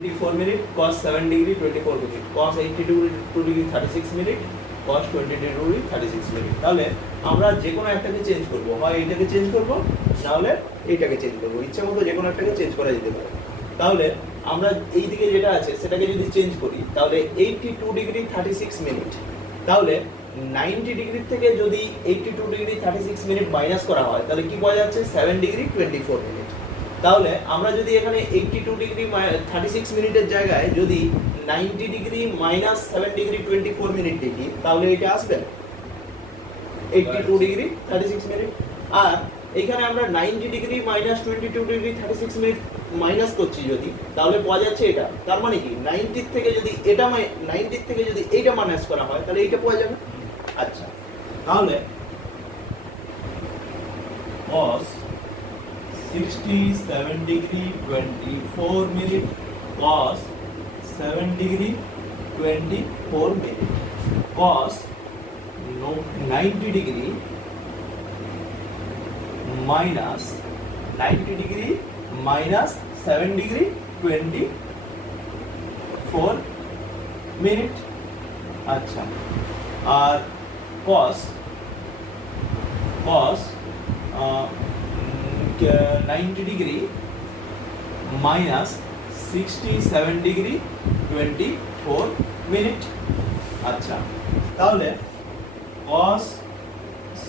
24 minute, cos 7 degree 24 minute, cos 82 degree 36 minute, cos 20 degree 36 minute। তাহলে আমরা যে কোনো একটাকে চেঞ্জ করব, হয় এইটাকে চেঞ্জ করব না হলে এইটাকে চেঞ্জ করব, ইচ্ছা মতো যে কোনো একটাকে চেঞ্জ করা যেতে পারে। তাহলে আমরা এই দিকে যেটা আছে সেটাকে যদি চেঞ্জ করি তাহলে 82 ডিগ্রি 36 মিনিট, তাহলে 90 ডিগ্রি থেকে যদি 82 ডিগ্রি 36 মিনিট মাইনাস করা হয় তাহলে কি পাওয়া যাচ্ছে 7 ডিগ্রি 24 মিনিট। তাহলে আমরা যদি এখানে 82 ডিগ্রি 36 মিনিটের জায়গায় যদি 90 ডিগ্রি মাইনাস 7 ডিগ্রি 24 মিনিট লিখি তাহলে এটা আসবে 82 ডিগ্রি 36 মিনিট। আর এখানে আমরা 90 degree minus 22 degree 36 minute minus করছি যদি, তাহলে পাওয়া যাচ্ছে এটা। তার মানে কি 90 থেকে যদি এটা 90 থেকে যদি এইটা মাইনাস করা হয় তাহলে এইটা পাওয়া যাবে। আচ্ছা, তাহলে cos 67 degree 24 minute, cos 7 degree 24 minute, cos 90 degree minus 90 degree minus 7 degree 24 minute। अच्छा, और cos 90 degree minus 67 degree 24 minute. আচ্ছা, তাহলে cos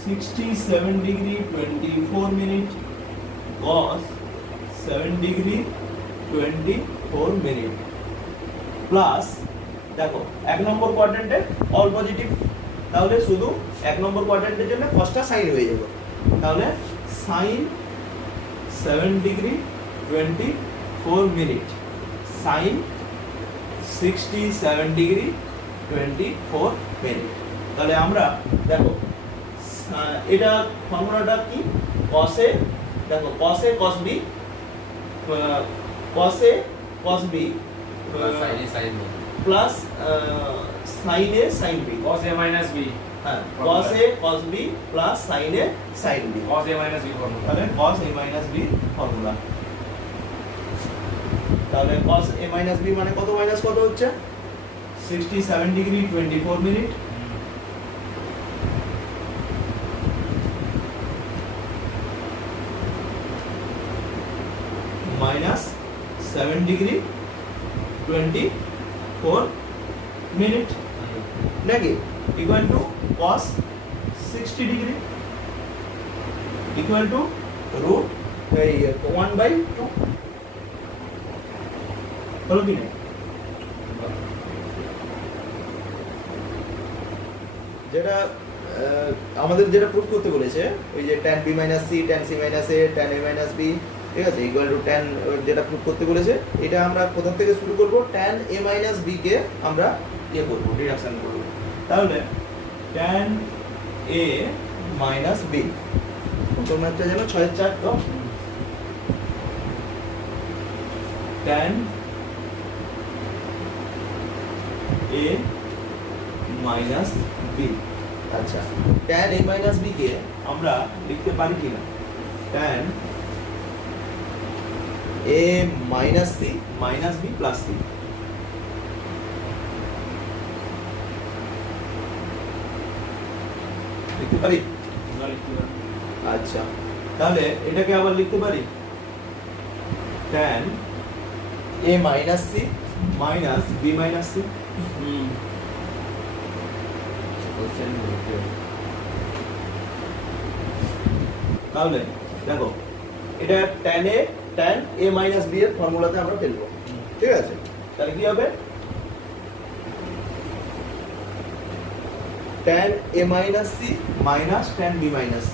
67 degree 24 minute, cos 7 degree 24 minute plus, দেখো এক নম্বর কোয়াড্রেন্টে অল পজিটিভ, তাহলে শুধু এক নম্বর কোয়াড্রেন্টের জন্য cosটা সাইন হয়ে যাবে। তাহলে sine 7 degree 24 minute sine 67 degree 24 minute. তাহলে আমরা দেখো এটা ফর্মুলাটা কি, cos এ, দেখো cos A cos b, cos A cos b plus sin a sin b, cos a minus b, হ্যাঁ cos a cos b plus sin a sin b, cos a minus b formula. তাহলে cos a minus b formula. তাহলে cos a minus b মানে কত minus কত হচ্ছে 67 degree 24 minute minus 7 degree 24 minute নাকি equal to cos 60 degree equal to root 1/2 হলো কি না? যেটা আমাদের যেটা প্রুফ করতে বলেছে ওই যে tan b - c tan c - a tan a - b, ঠিক আছে, ইকুয়াল টু tan, যেটা প্রুফ করতে বলেছে এটা আমরা কোথা থেকে শুরু করব, tan a - b কে আমরা ইয়ে করব, ডিডাকশন করব। তাহলে tan a - b কত ম্যাথটা যেন 6/4 তো tan a - b। আচ্ছা, tan a - b কে আমরা লিখতে পারি কিনা, tan a - c - b plus c, লিখতে পারি? আচ্ছা, তাহলে এটাকে আবার লিখতে পারি tan a - c minus b - c। তাহলে দেখো এটা tan a - b এর ফর্মুলাতে আমরা ফেলবো, ঠিক আছে। তাহলে কি হবে tan a - c minus tan b - c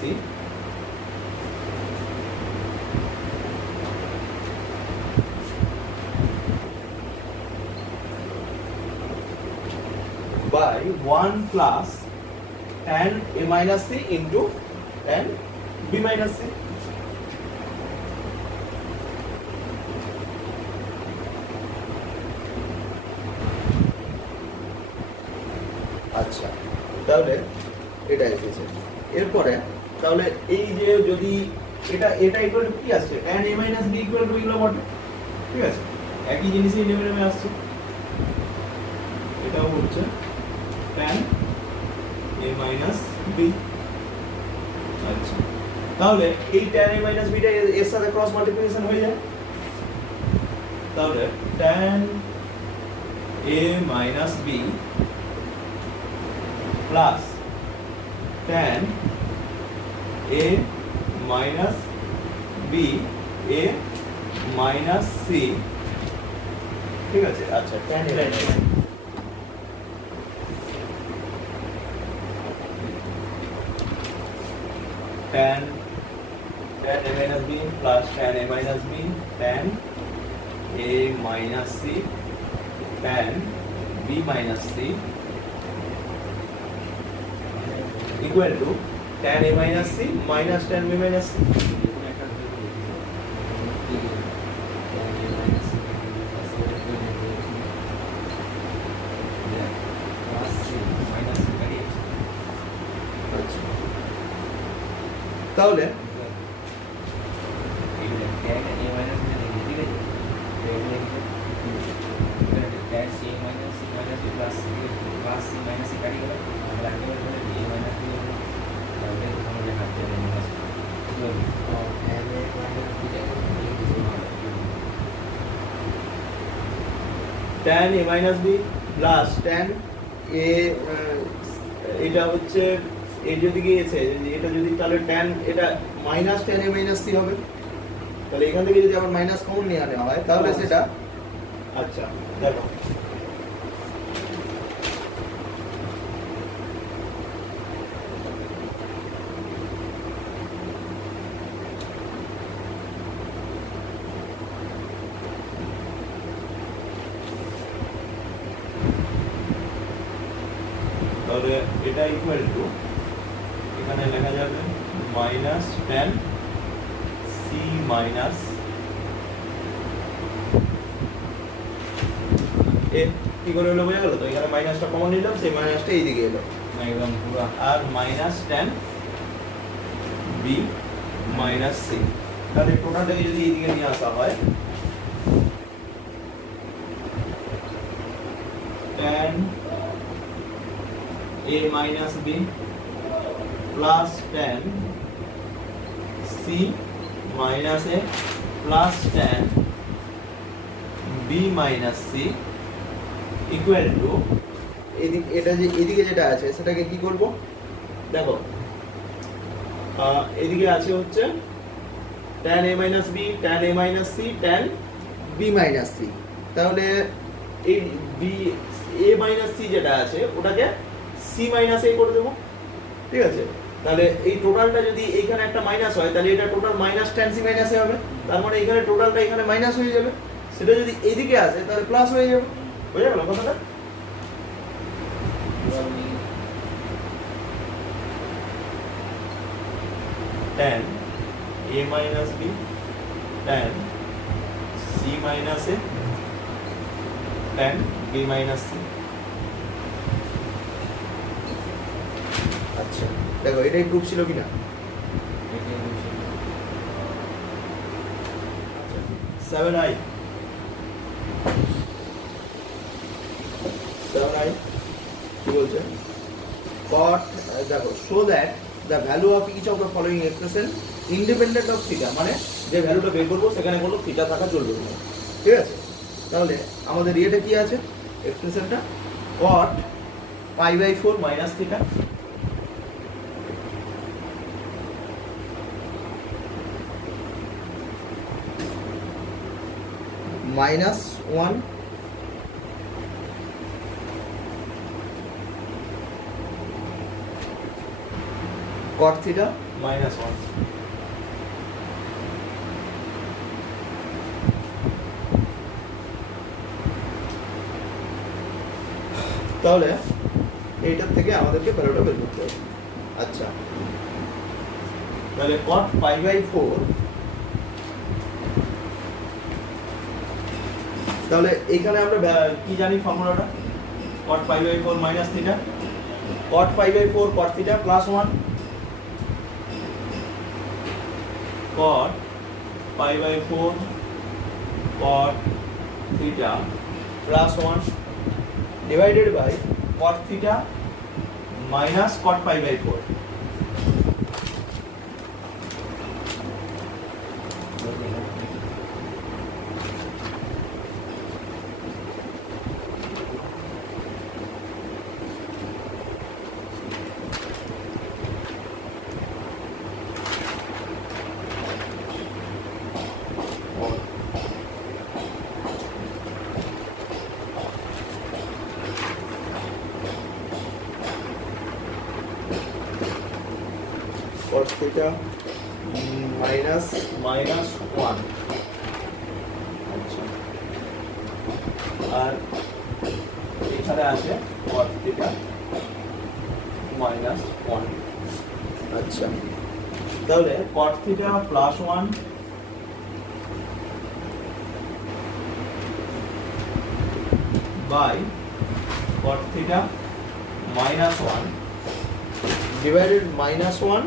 by 1 plus tan a - c into tan b - c। আচ্ছা, তাহলে এটা এসেছে। এরপরে তাহলে এই যে যদি এটা ইকুয়াল টু কি আসছে tan a - b equal to এগুলো বটে, ঠিক আছে। একই জিনিসই নেমে আসছে, এটাও হচ্ছে tan a minus b। আচ্ছা, তাহলে এই tan a minus b টা এর সাথে ক্রস মাল্টিপ্লিকেশন হয়ে যায়, তাহলে tan a minus b plus tan a minus b a minus c, ঠিক আছে। আচ্ছা, tan a minus tan a minus b plus tan a minus b tan a minus c tan b minus c equal to tan a minus c minus tan b minus c। তাহলে tan a minus b plus tan a এটা হচ্ছে এই যদি গিয়েছে এটা যদি তাহলে tan এটা minus tan a minus c হবে, তাহলে এখান থেকে যদি আবার মাইনাস কমন নিয়ে আনা হয় তাহলে সেটা, আচ্ছা দেখো তাহলে এটা ইকুয়াল টু এখানে লেখা যাবে মাইনাস tan c মাইনাস এ কি করে হলো বোঝা গেল তো, এখানে মাইনাসটা কমন নিলাম, সেই মাইনাসটা এই দিকে এলো একদম পুরো, আর minus tan b minus c, তাহলে টোটালটাকে যদি এই দিকে নিয়ে আসা হয় tan a minus b plus tan c minus a plus tan b minus c equal to এদিকে এটা যে এদিকে যেটা আছে সেটাকে কি করব দেখো, এদিকে আছে হচ্ছে tan a minus b tan a minus c tan b minus c, তাহলে এই b a minus c যেটা আছে ওটাকে c minus a করে দেবো, ঠিক আছে। তাহলে এই টোটালটা যদি এইখানে একটা মাইনাস হয় তাহলে এটা total minus tan c minus a হবে, তার মানে এখানে টোটালটা এখানে মাইনাস হয়ে যাবে, সেটা যদি এদিকে আসে তাহলে প্লাস হয়ে যাবে, বুঝা গেল কথাটা? tan a minus b tan c minus a tan b minus c। আচ্ছা দেখো এটাই প্রুফ ছিল কিনা, 7i কি বলছে, cot দেখো show that the value of each of the following expression independent of theta, মানে যে ভ্যালুটা বের করব সেখানে কোনো থিটা থাকা চলবে না, ঠিক আছে। তাহলে আমাদের এটা কি আছে এক্সপ্রেশনটা cot pi/4 minus theta minus 1 cot theta minus 1। তাহলে এইটার থেকে আমাদেরকে ভ্যালুটা বের করতে হবে। আচ্ছা তাহলে cot pi/4, তাহলে এখানে আমরা কি জানি ফর্মুলাটা, cot pi/4 minus theta cot pi/4 cot theta plus 1 cot pi/4 cot theta plus 1 divided by cot theta minus cot pi by 4। cos theta minus 1। আচ্ছা, আর এখানে আছে cos theta মাইনাস 1। আচ্ছা, তাহলে cos theta plus 1 by cot theta minus 1 divided minus 1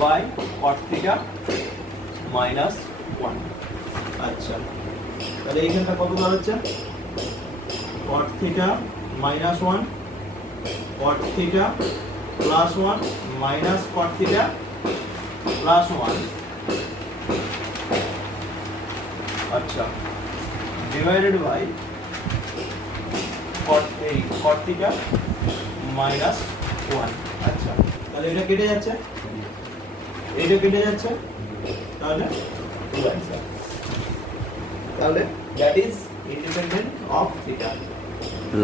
by cot theta minus 1। আচ্ছা, তাহলে এইখানটা কত দাঁড়াচ্ছে? cot theta minus 1 cot theta plus 1 minus cot theta plus 1। আচ্ছা, divided by cot theta minus 1। আচ্ছা, তাহলে এটা কেটে যাচ্ছে, এটা কেটে যাচ্ছে, তাহলে টু অ্যান্সার। তাহলে that is independent of theta।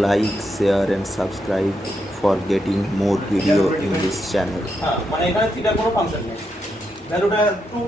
Like, share and subscribe for getting more video in this channel. হ্যাঁ, মানে এখানে থিটার কোনো ফাংশন নেই, ভ্যালুটা টু